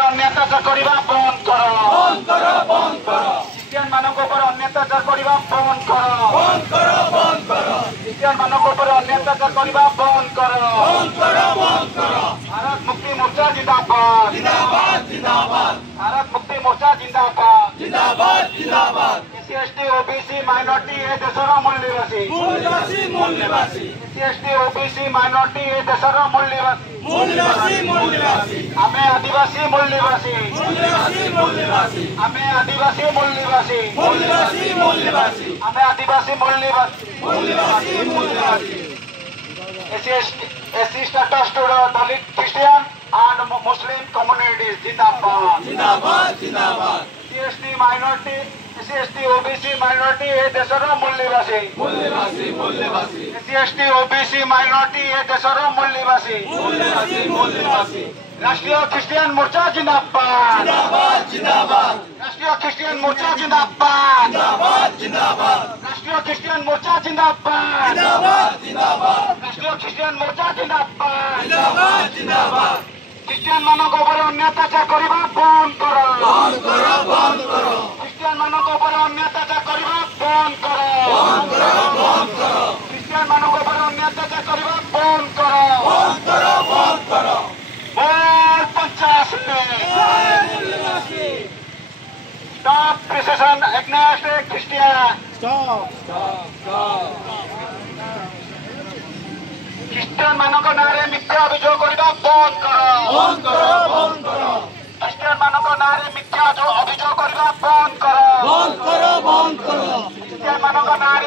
अन्याचार करवा बंद कर ख्रिस्टियान मानक अन्याचार करवा बंद कर ख्रिस्टियान मानक अन्याचार करवा बंद कर भारत मुक्ति मोर्चा जिंदाबाद भारत मुक्ति मोर्चा जिंदाबाद एससी एसटी ओबीसी माइनॉरिटी ए देशर मूल निवासी एससी एसटी ओबीसी माइनॉरिटी ए देशर मूल निवासी आमे आदिवासी मूल निवासी आमे आदिवासी मूल निवासी आमे आदिवासी मूल निवासी SC status to the Dalit Christian and Muslim communities जिंदाबाद SC minority SC OBC minority ए देशर मूल निवासी SC OBC minority ए देशर मूल निवासी राष्ट्रीय क्रिश्चियन मोर्चा जिंदाबाद राष्ट्रीय क्रिश्चियन मोर्चा जिंदाबाद राष्ट्रीय क्रिश्चियन मोर्चा जिंदाबाद राष्ट्रीय क्रिश्चियन मोर्चा जिंदाबाद क्रिश्चियन मानक अन्याचार करवा बंद कर क्रिश्चियन मानक अन्याचार करवा बंद कर क्रिश्चियन मानक अन्याचार करवा बंद कर Stop precision against Christian. Christian मानक नारे मिथ्या अभियोग करवा बंद करो क्रिश्चियन मानक नारे मिथ्या अभियोग करवा बंद करो क्रिश्चियन मानक नारे